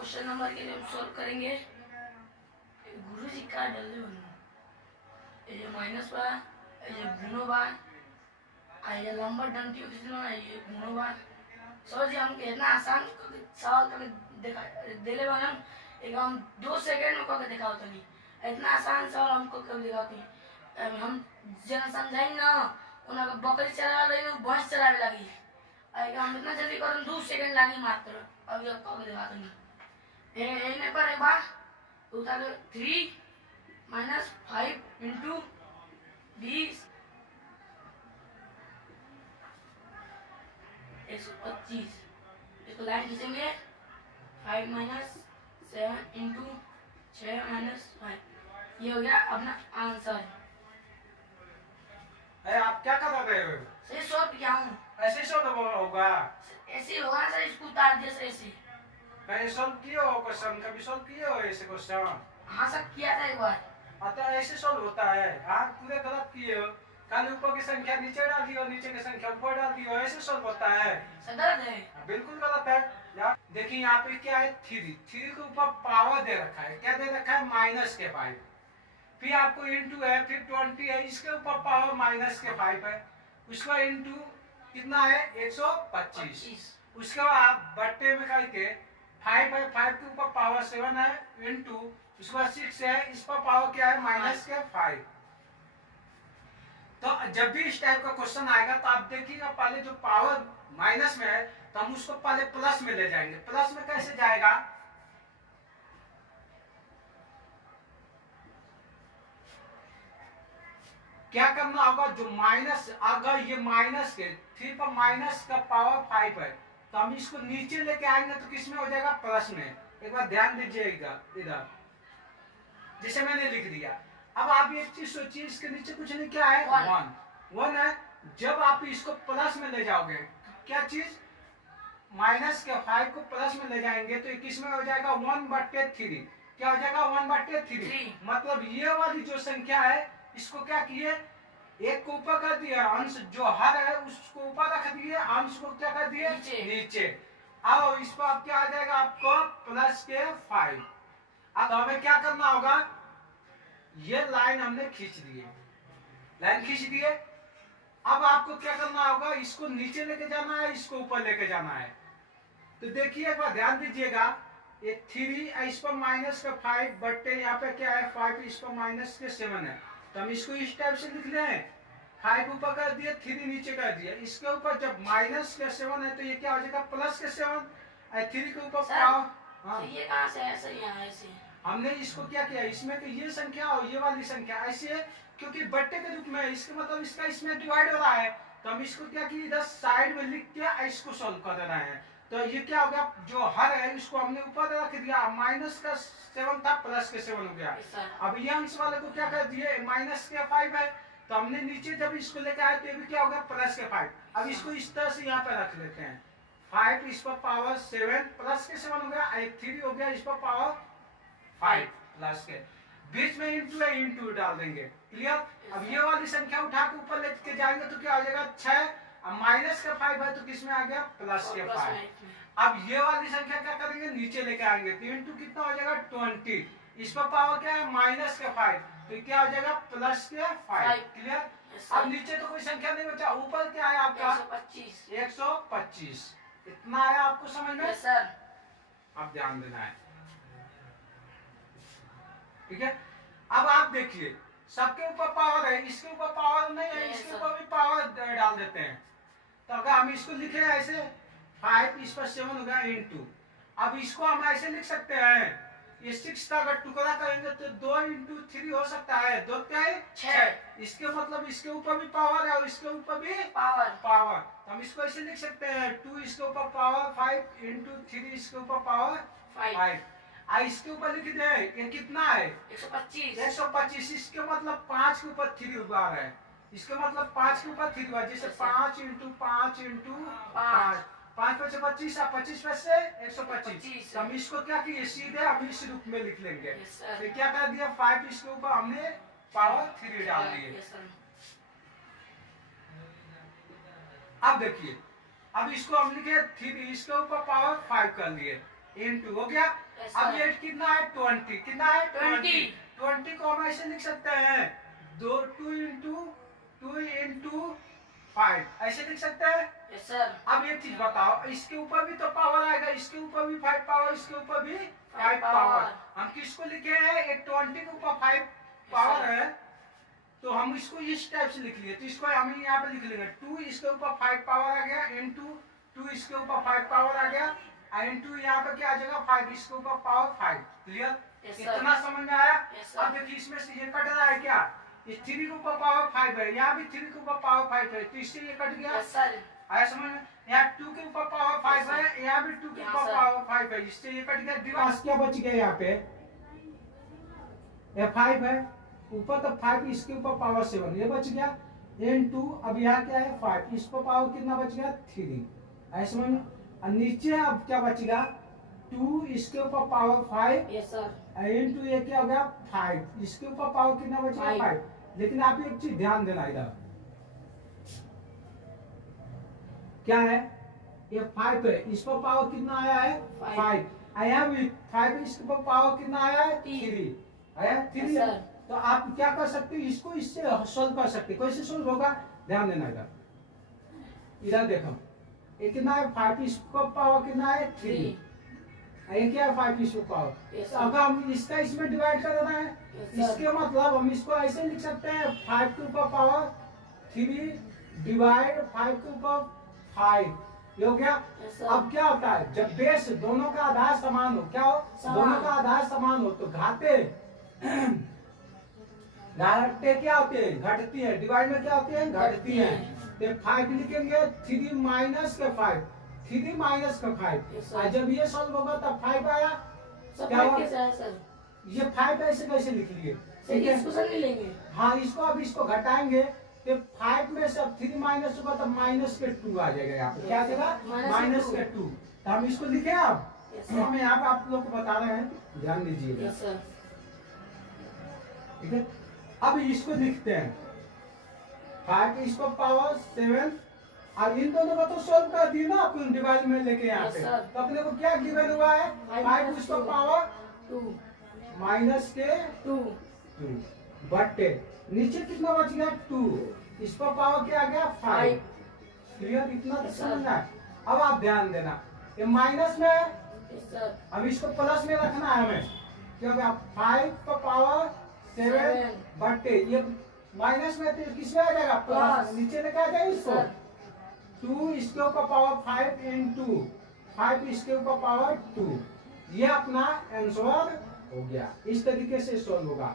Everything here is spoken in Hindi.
क्वेश्चन नंबर के लिए हम सॉल्व करेंगे। गुरु जी का डले बनो ये माइनस बा ये गुणो बा ये लंबर डंटी खींचना ये गुणो बा। सर जी हमके इतना आसान सवाल करके दिखा देले बनम एक हम 2 सेकंड में करके दिखाओ तनी। इतना आसान सवाल हमको कब दिखाती हम जन समझाई ना उनका बकरी चरा रही ना भैंस चरावे लगी हम इतना जल्दी करम 2 सेकंड लागी मात्र। अब ये करके दिखाते नहीं ने पर एक बार उतार 3 माइनस 5 इंटू 20 125 इसको लाइन खींचेंगे 5 माइनस 7 इंटू 6 माइनस 5 ये हो गया अपना आंसर। अरे आप क्या कर रहे हो? सही सॉल्व किया हूँ। ऐसे सॉल्व होगा? ऐसे होगा सर इसको उतार दिया सर ऐसे। कहीं सॉल्व किए हो क्वेश्चन? कभी सॉल्व किए हो ऐसे क्वेश्चन? हाँ सर किया था एक बार। अतः ऐसे सॉल्व होता है? हाँ पूरे गलत किए हो। खाली ऊपर की संख्या नीचे डाल दी और नीचे की संख्या ऊपर डाल दी हो, ऐसे सॉल्व होता है? सर गलत है। बिल्कुल गलत है। देखिए यहाँ पे क्या है 3 के ऊपर पावर दे रखा है। क्या दे रखा है? माइनस के 5। फिर आपको इंटू है, फिर 20 है, इसके ऊपर पावर माइनस के 5 है, उसका इंटू कितना है 125। उसके बाद बट्टे में करके 5 है, 5 के ऊपर पावर 7 है, इंटू उसके बाद 6 है, इस पर पावर क्या है माइनस के 5। तो जब भी इस टाइप का क्वेश्चन आएगा तो आप देखिएगा पहले जो पावर माइनस में है तो हम उसको पहले प्लस में ले जाएंगे। प्लस में कैसे जाएगा? क्या करना होगा? जो माइनस अगर ये माइनस के 3 पर माइनस का पावर 5 है तो हम इसको नीचे लेके आएंगे तो किस में हो जाएगा? प्लस में। एक बार ध्यान दीजिएगा इधर जैसे मैंने लिख दिया। अब आप एक चीज सोचिए, इसके नीचे कुछ नहीं, क्या है? 1 है। जब आप इसको प्लस में ले जाओगे, क्या चीज? माइनस के 5 को प्लस में ले जाएंगे तो किस में हो जाएगा? 1/3। क्या हो जाएगा? 1/3। मतलब ये वाली जो संख्या है इसको क्या किए? एक को ऊपर कर दिया, अंश जो हर है उसको ऊपर रख दिए, अंश को क्या कर दिए? नीचे। अब इस पर अब क्या आ जाएगा आपको? प्लस के 5। अब हमें क्या करना होगा? ये लाइन हमने खींच दिए, लाइन खींच दिए। अब आपको क्या करना होगा? इसको नीचे लेके जाना है, इसको ऊपर लेके जाना है। तो देखिए एक बार ध्यान दीजिएगा, ये 3 इस पर माइनस का 5 बट्टे यहाँ पे क्या है 5, इस पर माइनस के 7 है। तो हम इसको इस टाइप से लिख ले, 5 ऊपर कर दिए, 3 नीचे कर दिया। इसके ऊपर जब माइनस के 7 है तो ये क्या हो जाएगा? प्लस के 7। 3 के ऊपर पावर। हाँ ये कहाँ से ऐसे यहाँ ऐसे हमने इसको क्या किया? इसमें तो ये संख्या और ये वाली संख्या ऐसे है क्योंकि बट्टे के रूप में, इसका मतलब इसका इसमें डिवाइड हो रहा है तो हम इसको क्या किया? इधर साइड में लिख के इसको सॉल्व कर देना है। तो ये क्या हो गया? जो हर है इसको हमने ऊपर रख दिया, माइनस का 7 था, प्लस के 7 हो गया। अब ये अंश वाले को क्या कर दिए? माइनस के 5 है तो हमने नीचे जब इसको लेकर आए तो ये भी क्या हो गया? प्लस के 5। अब इसको इस तरह से यहाँ पे रख लेते हैं, 5 इस पर पावर 7 प्लस के 7 हो गया, 3 हो गया इस पर पावर 5 प्लस के बीच में इंटू है, इंटू डाल देंगे। क्लियर? अब ये वाली संख्या उठा के ऊपर लेके जाएंगे तो क्या हो जाएगा? 6। अब माइनस का 5 है तो किस में आ गया? प्लस के 5। अब ये वाली संख्या क्या करेंगे? नीचे लेके आएंगे तो इंटू कितना हो जाएगा? 20। इस पर पावर क्या है? माइनस के 5 तो क्या हो जाएगा? प्लस के 5। क्लियर? अब नीचे तो कोई संख्या नहीं बचा, ऊपर क्या है आपका? 125। इतना आया आपको समझ में? सर अब ध्यान देना है, ठीक है? अब आप देखिए सबके ऊपर पावर है, इसके ऊपर पावर नहीं है, इसके ऊपर भी पावर डाल देते हैं। तो अगर हम इसको लिखे ऐसे 5 इस पर 7 हो गया इंटू, अब इसको हम ऐसे लिख सकते हैं, ये 6 का अगर टुकड़ा करेंगे तो 2 इंटू 3 हो सकता है, 2 क्या है? 6। इसके मतलब इसके ऊपर भी पावर है और इसके ऊपर भी पावर। तो हम इसको ऐसे लिख सकते हैं 2 इसके ऊपर पावर 5 इंटू 3 इसके ऊपर पावर 5। इसके ऊपर लिख दे, ये कितना है? 125। इसके मतलब 5 के ऊपर 3 हुआ है, इसके मतलब 5 के ऊपर 3 हुआ, जैसे 5 इंटू 5 इंटू 5, 5 पे से 25 और 25 पे से 125। हम इसको क्या किए? सीधे हम इस रूप में लिख लेंगे। तो क्या कर दिया? 5 इसके ऊपर हमने पावर 3 डाल दिए। अब देखिए, अब इसको हम लिखे 3 इसके ऊपर पावर 5 कर लिए, into हो गया। Yes, अब sir. ये कितना है 20, कितना है 20। 20 को हम ऐसे लिख सकते हैं 2 into 5 ऐसे लिख सकते हैं। Yes sir. अब एक चीज बताओ, इसके ऊपर भी तो पावर आएगा, इसके ऊपर भी 5 पावर, इसके ऊपर भी 5 पावर। हम किसको लिखे हैं, एक 20 के ऊपर 5 पावर है, तो हम इसको इस टाइप से लिख लिए। तो इसको हम यहाँ पे लिख लेंगे 2 इसके ऊपर 5 पावर आ गया इनटू 2 इसके ऊपर 5 पावर आ गया इनटू यहाँ पे क्या आ जाएगा 5 इसके ऊपर पावर 5। क्लियर? इतना समझ में आया? अब देखिए इसमें से ये कट रहा है क्या, ये 3 के ऊपर पावर 5 है, यहाँ भी 3 के ऊपर पावर 5 है, तो इससे ये कट गया। Yes sir. आया समझ में? यहाँ 2 के ऊपर पावर 5 है, यहाँ भी 2 के ऊपर पावर 5 है, इससे ये कट गया। डिवाइस क्या बच गया यहाँ पे, ये 5 है, ऊपर तो 5 इसके ऊपर पावर 7 ये बच गया n2। अब यहाँ क्या है 5 इस पर पावर कितना बच गया 3। ऐसे में नीचे अब क्या बचेगा 2 इसके ऊपर पावर 5 यस सर n2 ये क्या हो गया 5 इसके ऊपर पावर कितना बचेगा 5। लेकिन आप एक चीज ध्यान देना इधर क्या है, ये 5 है, इस पर पावर कितना आया है 5, यहाँ भी 5 इसके ऊपर पावर कितना आया है 3 आया 3। तो आप क्या कर सकते हो, इसको इससे सोल्व कर सकते हो। कैसे सोल्व होगा ध्यान देना इधर, इधर देखो ये कितना है 5 इसको पावर कितना है 3, ये क्या है 5 इसको पावर। तो अगर हम इसका इसमें डिवाइड कर देना है इसके मतलब हम इसको ऐसे लिख सकते हैं 5 के ऊपर पावर 3 डिवाइड 5 के ऊपर 5 ये हो गया। अब क्या होता है जब बेस दोनों का आधार समान हो, क्या हो दोनों का आधार समान हो तो घाते घाटे क्या होते हैं घटती है, डिवाइड में क्या होती है घटती है। तो 5 लिखेंगे 3 माइनस के 5, 3 माइनस का 5 और जब ये सॉल्व होगा तब 5 आया क्या हुआ सर, ये 5 ऐसे कैसे लिख लिए ठीक है। इसको सर लेंगे हाँ इसको अब इसको घटाएंगे तो 5 में से 3 माइनस होगा तब माइनस के 2 आ जाएगा, यहाँ पे क्या आ जाएगा माइनस के 2। तो हम इसको लिखे अब हम यहाँ पे आप लोग को बता रहे हैं ध्यान दीजिएगा ठीक है। अब इसको लिखते हैं 5 इसको पावर 7 और इन दोनों को तो सोल्व कर दिए ना अपन डिवाइड में लेके यहाँ पे। तो अपने को क्या गिवन हुआ है 5 इसको पावर 2 माइनस के 2 बटे नीचे कितना बच गया 2 इस पर पावर क्या आ गया 5। क्लियर? इतना तो समझना है। अब आप ध्यान देना ये माइनस में अब इसको प्लस में रखना है हमें, क्योंकि 5 पर पावर 7 बटे ये माइनस में तो किसमें आ जाएगा प्लस, नीचे लेके आ जाएगा इसको 2 इसके ऊपर पावर 5 into 5 इसके ऊपर पावर 2। ये अपना आंसर हो गया। इस तरीके से सोल्व होगा।